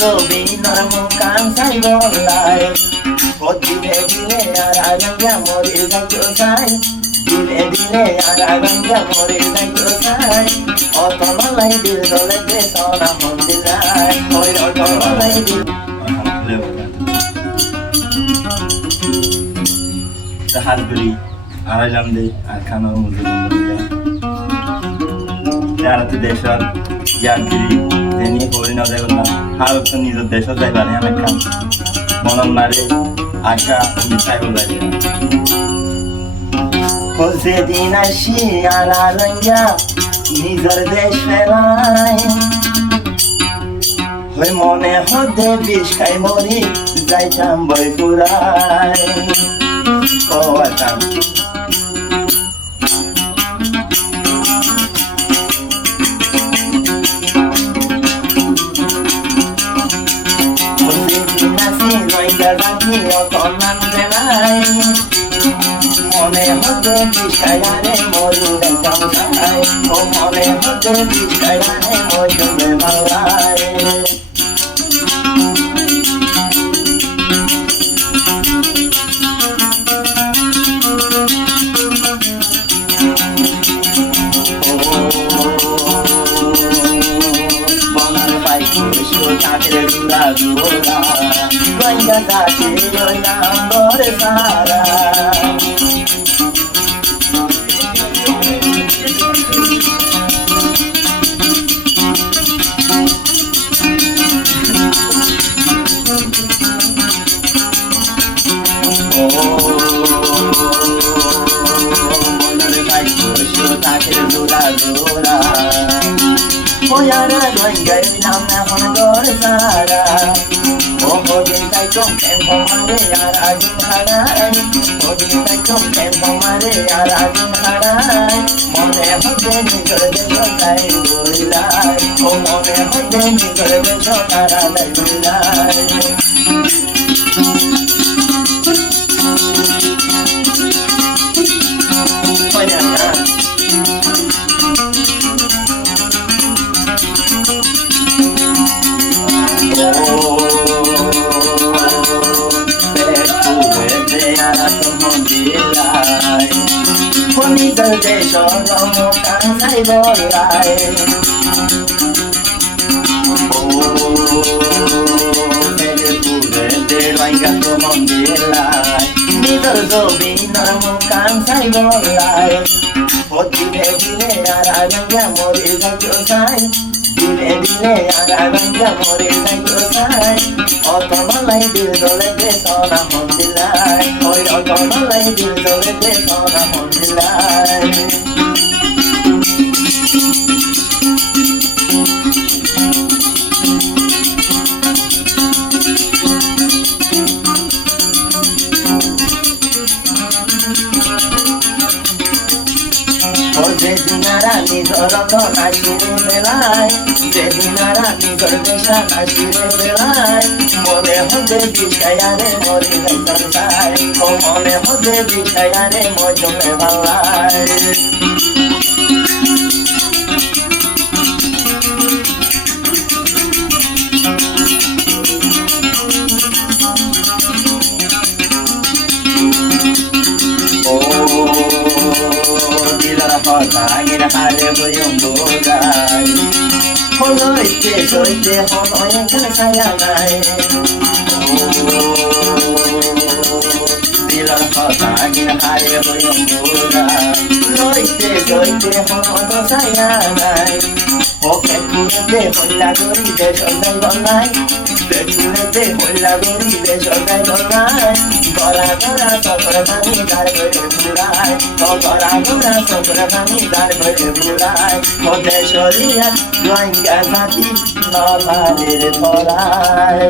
রবীন্দ্র মুখান সাই বলাই ও দিলে দিলে আর আগাঙ্গা মরে যাইতো সাই দিলে দিলে আর আগাঙ্গা মরে যাইতো সাই অতলাই দিল দলে দে সোনা মন্দিলাই ওই অতলাই দিল তাহার করি আড়াইলাম দে আর খানার মধ্যে যারা দেশত জ্ঞান ফিরি যেনি করি না যাই না আর তো নিজের দেশত যাই পারে অনেক কাম মনন মারে আশা আমি চাইব যাই সেদিন আসি আর আরঙ্গা নিজের দেশ ফেলাই হই মনে হতে বিষ খাই মরি যাইতাম বই ফুরাই কওয়াতাম মনে হতে বিষয়ারে ময়ূরে কামড়ায় ও মনে হতে বিষয়ারে ময়ূরে মারায় বনার পাইকে সুতাকে জুড়া জোড়া গঙ্গা কাছে রইলাম বরে সারা Oyara doingai namna honagor sara Ohodin tai kom tempo mare yara din harai Ohodin tai kom tempo mare yara din harai Mone hodde nigor de shotai burilai O mone hodde nigor de shotara dai burilai Oyara নিজের দেশ মুখান সাই বলাই নিজের রবীন্দ্র মুখান সাই বলাই ও দিলে দিলে আর আগাঙ্গা মরে যাইতো সাই দিলে দিলে আর আগাঙ্গা মরে যাইতো সাই অতলাই দিল দলে দে সোনা মন্দিলাই ওই অতলাই দিল দলে দে সোনা মন্দিলাই যেদিনারা নিজর নাচিরে বেলায় যেদিনারা নিজর দেশা নাচিরে বেলায় মনে হতে বিষয়ারে মরে যাইতাম চাই ও মনে হতে বিষয়ারে মজমে ভালাই Agir hare boyong bogai Hono ite soite hono yang kana sayangai Dilar hota agir hare boyong bogai Hono ite soite hono to sayangai Oke kurete holla gori de shogai bonai Kurete holla gori de shogai bonai Gora gora sopra pani dar gore burai Gora gora sopra pani dar gore burai Hode shoria goinga zati no malir porai